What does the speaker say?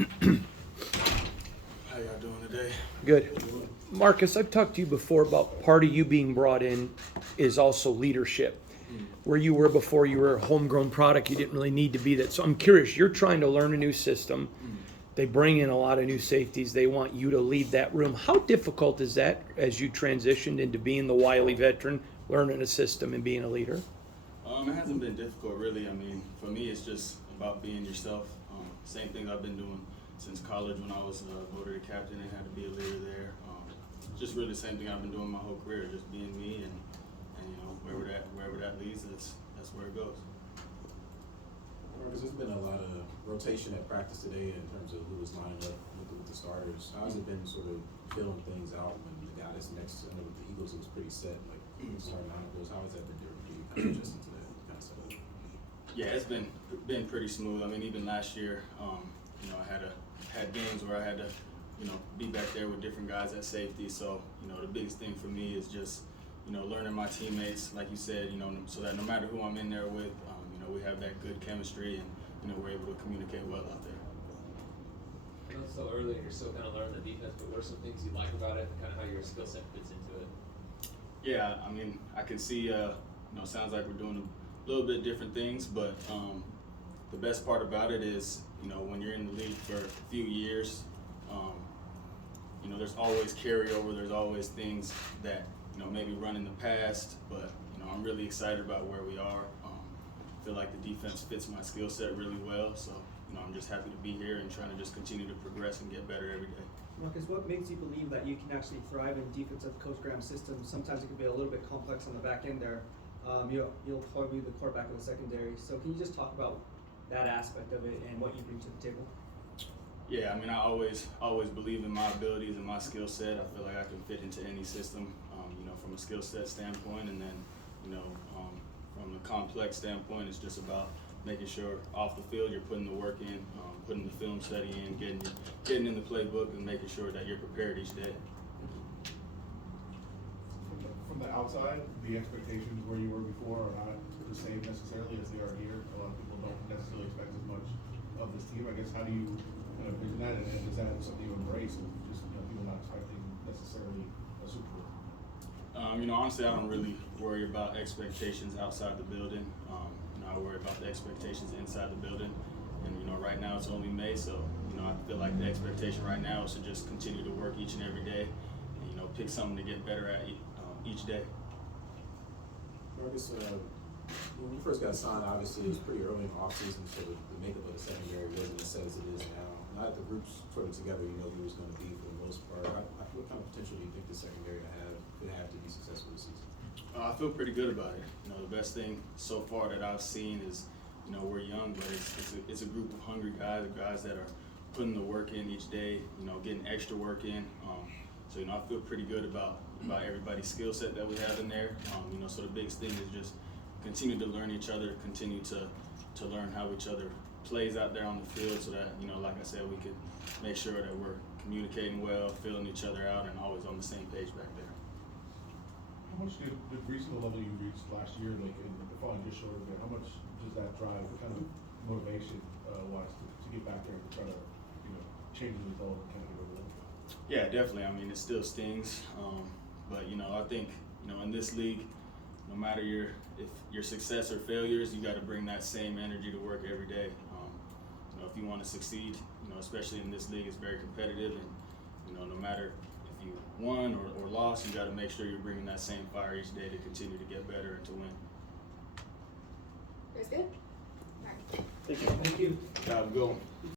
How y'all doing today? Good. Marcus, I've talked to you before about part of you being brought in is also leadership. Where you were before, you were a homegrown product, you didn't really need to be that. So I'm curious, you're trying to learn a new system. They bring in a lot of new safeties. They want you to lead that room. How difficult is that as you transitioned into being the wily veteran, learning a system and being a leader? It hasn't been difficult, really. I mean, for me, it's just about being yourself. Same thing I've been doing since college when I was voted a captain and had to be a leader there. Just really the same thing I've been doing my whole career, just being me, and you know, wherever that leads, that's where it goes. Marcus, there's been a lot of rotation at practice today in terms of who was lining up with the starters. How's it been sort of feeling things out when the guy that's next to, I know with the Eagles, it was pretty set, like starting lineup was. How has that been different for you, kind of adjusting to that kind of setup? Yeah, it's been pretty smooth. I mean, even last year, you know, I had games where I had to, you know, be back there with different guys at safety. So, you know, the biggest thing for me is just, you know, learning my teammates, like you said, you know, so that no matter who I'm in there with, you know, we have that good chemistry and, you know, we're able to communicate well out there. I know it's still early and you're still kind of learning the defense, but what are some things you like about it and kind of how your skill set fits into it? Yeah, I mean, I can see, you know, sounds like we're doing a little bit different things, but the best part about it is, you know, when you're in the league for a few years, you know, there's always carryover, there's always things that, you know, maybe run in the past, but, you know, I'm really excited about where we are. I feel like the defense fits my skill set really well, so, you know, I'm just happy to be here and trying to just continue to progress and get better every day. Marcus, what makes you believe that you can actually thrive in defensive Coach Graham's system? Sometimes it can be a little bit complex on the back end there. You'll probably be the quarterback of the secondary. So can you just talk about that aspect of it and what you bring to the table? Yeah, I mean, I always believe in my abilities and my skill set. I feel like I can fit into any system, you know, from a skill set standpoint, and then, you know, from a complex standpoint, it's just about making sure off the field you're putting the work in, putting the film study in, getting in the playbook, and making sure that you're prepared each day. From the outside, the expectations where you were before are not the same necessarily as they are here. A lot of people don't necessarily expect as much of this team. I guess, how do you kind of vision that, and is that something you embrace, of just, you know, people not expecting necessarily a Super Bowl? You know, honestly, I don't really worry about expectations outside the building. You know, I worry about the expectations inside the building. And, you know, right now it's only May, so, you know, I feel like the expectation right now is to just continue to work each and every day and, you know, pick something to get better at each day. Marcus, when you first got signed, obviously it was pretty early in the offseason, so the makeup of the secondary wasn't as set as it is now. Now that the group's sort of together, you know who it's going to be for the most part. What kind of potential do you think the secondary could have to be successful this season? I feel pretty good about it. You know, the best thing so far that I've seen is, you know, we're young, but it's a group of hungry guys that are putting the work in each day, you know, getting extra work in. So, you know, I feel pretty good about everybody's skill set that we have in there. You know, so the biggest thing is just continue to learn each other, continue to learn how each other plays out there on the field, so that, you know, like I said, we can make sure that we're communicating well, filling each other out, and always on the same page back there. How much did reaching the level you reached last year, like, and falling just short of it, how much does that drive, what kind of motivation wise to get back there and try to, you know, change the result and kind of get over that? Yeah, definitely. I mean, it still stings, but, you know, I think, you know, in this league, no matter if your success or failures, you got to bring that same energy to work every day. You know, if you want to succeed, you know, especially in this league, it's very competitive, and, you know, no matter if you won or lost, you got to make sure you're bringing that same fire each day to continue to get better and to win. That's good. All right. Thank you. Have a good one.